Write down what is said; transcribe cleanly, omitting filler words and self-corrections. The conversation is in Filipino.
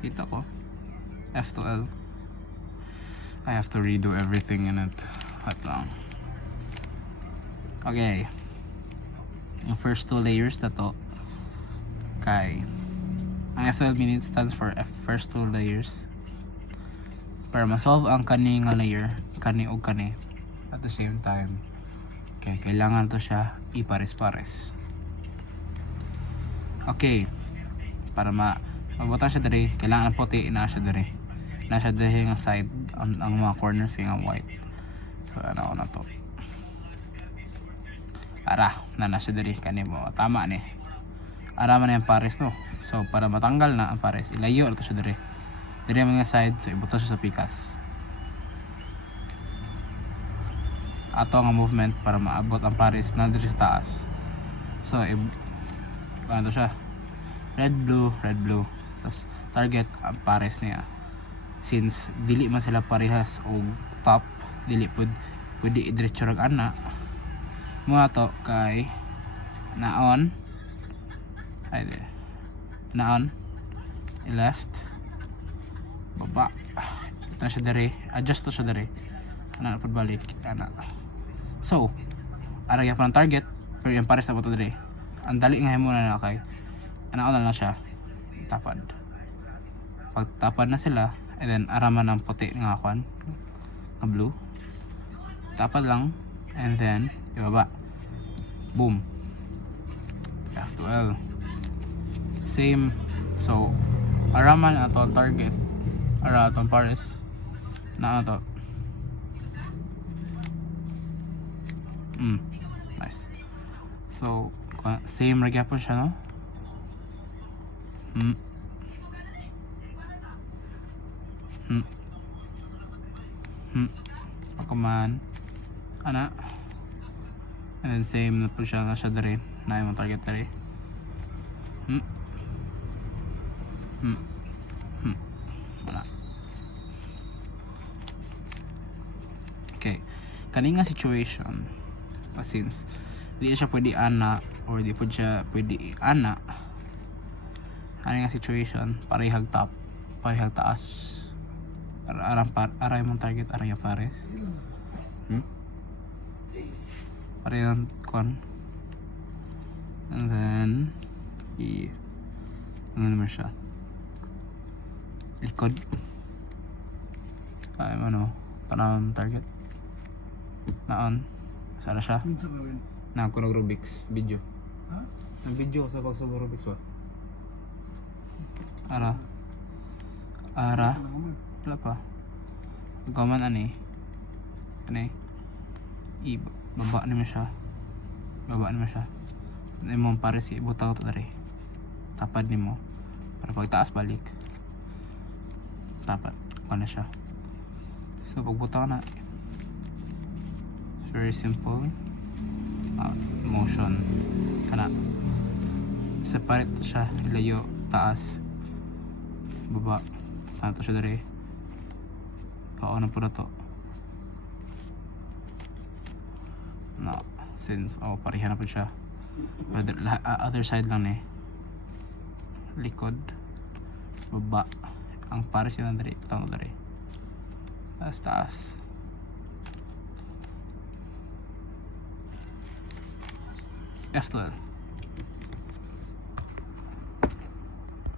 Kita ko. F to L. I have to redo everything in it. At lang. Okay. Yung first two layers na to kay ang F to L meaning stands for first two layers. Para ma-solve ang kani nga layer, kani o kani at the same time. Okay, kailangan to siya ipares-pares. Okay. Para mabutan siya diri, kailangan puti na siya diri. Na siya diri nga side ang mga corners nga white. So ano na to. Ara, na siya diri kani mo. Tama ni. Ara man yung pares no. So para matanggal na ang pares, ilayo na to siya diri. Diri ang mga side, so ibutan siya sa pikas. Ato nga movement para maabot ang pares na diri sa taas. So ano siya? Red blue. Tapos target ang pares niya. Since dili man sila parehas o top, dili pwede i-diretso rag ana. Mga to kay naon left baba ito na siya dari, adjust to siya dari ana na pagbalik ana. So aragyan pa ng target pero yung pares na po to dari ang dali nga muna na kay ana na lang siya tapad. Pag tapad na sila and then araman ng puti nga kwan na blue, tapad lang and then ibaba, boom, F to L same. So araman ato ang target, ara atong pares na ato. Nice. So same ra gyapon siya no. Ako man ana and then same na po siya na siya dere na yung target dere. Wala. Okay, kani nga situation since di siya pwede ana or di po siya pwede ana, ano nga situation, parehag top, parehag taas, aray mong target, aray yung pares, parehag kon, and then ano naman siya likod ay ano parang target naon sara siya na ako nag Rubik's video ang video sa pagsubo Rubik's ba ara wala pa gaman ani baba naman siya ay mong pare si butaw to dari tapad ni mo para pag taas balik tapat na siya. So pagbutaw na very simple motion kana separate siya, ilayo taas baba tanto siya dari paano po na to no since pareha na po siya other side lang eh likod baba ang pares yun dari tanto dari taas F12